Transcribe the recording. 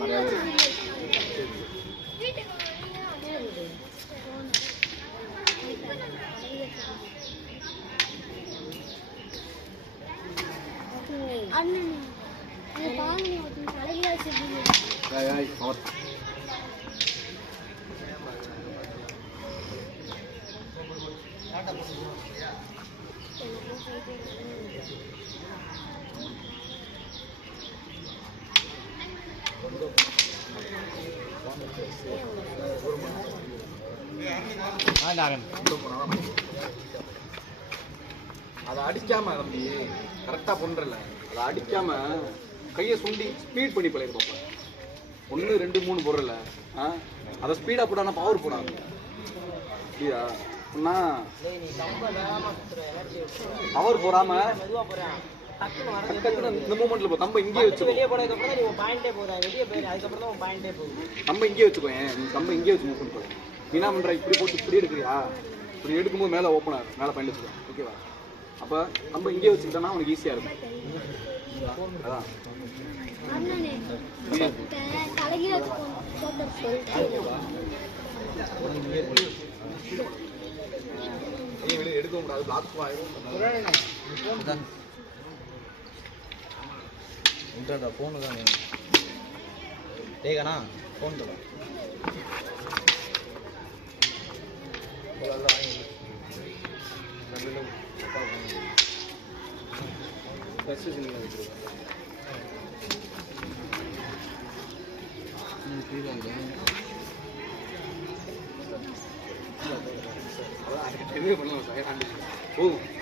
நிறையா பேர். அதை அடிக்காம தம்பி கரெக்டா பண்றல, அதை அடிக்காம கையை சுண்டி ஸ்பீட் பண்ணி பழைய பார்ப்பேன். 1 2 3 போடுறல, அதை ஸ்பீடா போடானா பவர் போடாது இல்லையா? பவர் போடாம இந்த மூமெண்ட்ல போ. கம்ப இங்கே வச்சு கம்ப இங்கே வச்சுக்கோ. கம்ப இங்கே வச்சு மூவ் பண்ணி போறேன். நீ என்ன பண்ற, இப்படி போட்டு இப்படி எடுக்கிறியா? இப்படி எடுக்கும்போது மேலே ஓப்பன் ஆகும், மேலே பாயிண்ட் வச்சுக்கோ. ஓகேவா? அப்போ நம்ம இங்கே வச்சுக்கிட்டோம்னா அவனுக்கு ஈஸியாக இருக்கும். அதான் எடுக்க கூடாது, பிளாக் ஆயிடும். ஃபோனு தான் டேகண்ணா, ஃபோன் தர போதும்.